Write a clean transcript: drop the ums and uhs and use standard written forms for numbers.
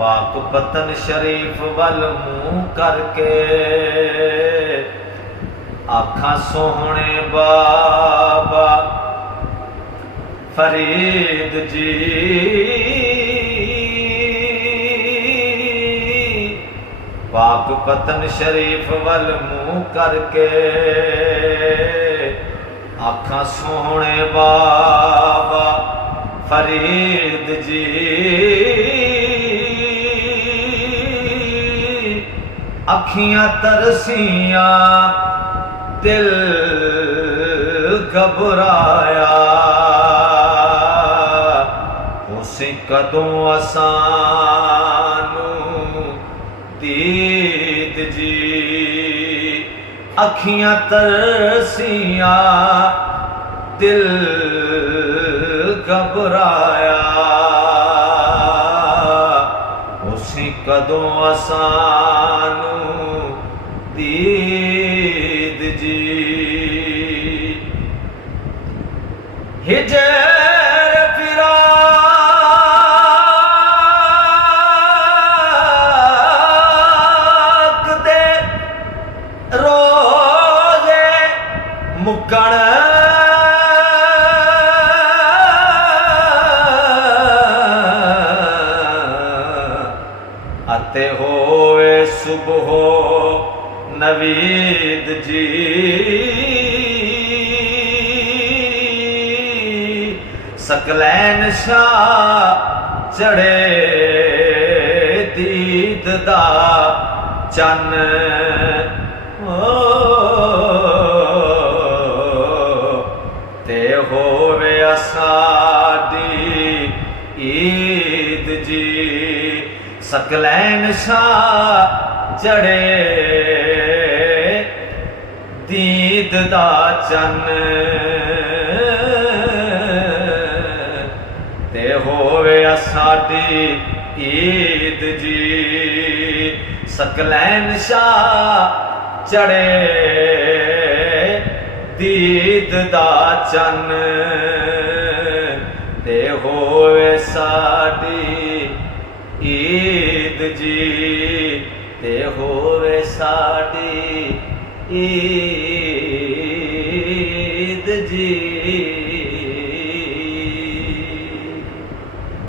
पाक पतन शरीफ वल मुँह करके आखा सोहने बाबा फरीद जी, पाक पतन शरीफ वल मुँह करके आखा सोहने बाबा फरीद जी, अखियां तरसियां दिल घबराया, उसे कदों असानू दीद जी, अखियां तरसियां दिल घबराया, उसे कदों असानू दीद जी। हिजर फिराक दे रोजे मुकण अते होए सुबह नवीद जी, सकलैन शाह चढ़े दीद दा चन, ते होवे साडी ईद जी, सकलैन शाह चढ़े दीद दा चन, ते होवे साडी ईद जी, सकलैन शाह चढ़े दीद दा चन, ते होवे साडी ईद जी, ते होवे साडी ईद।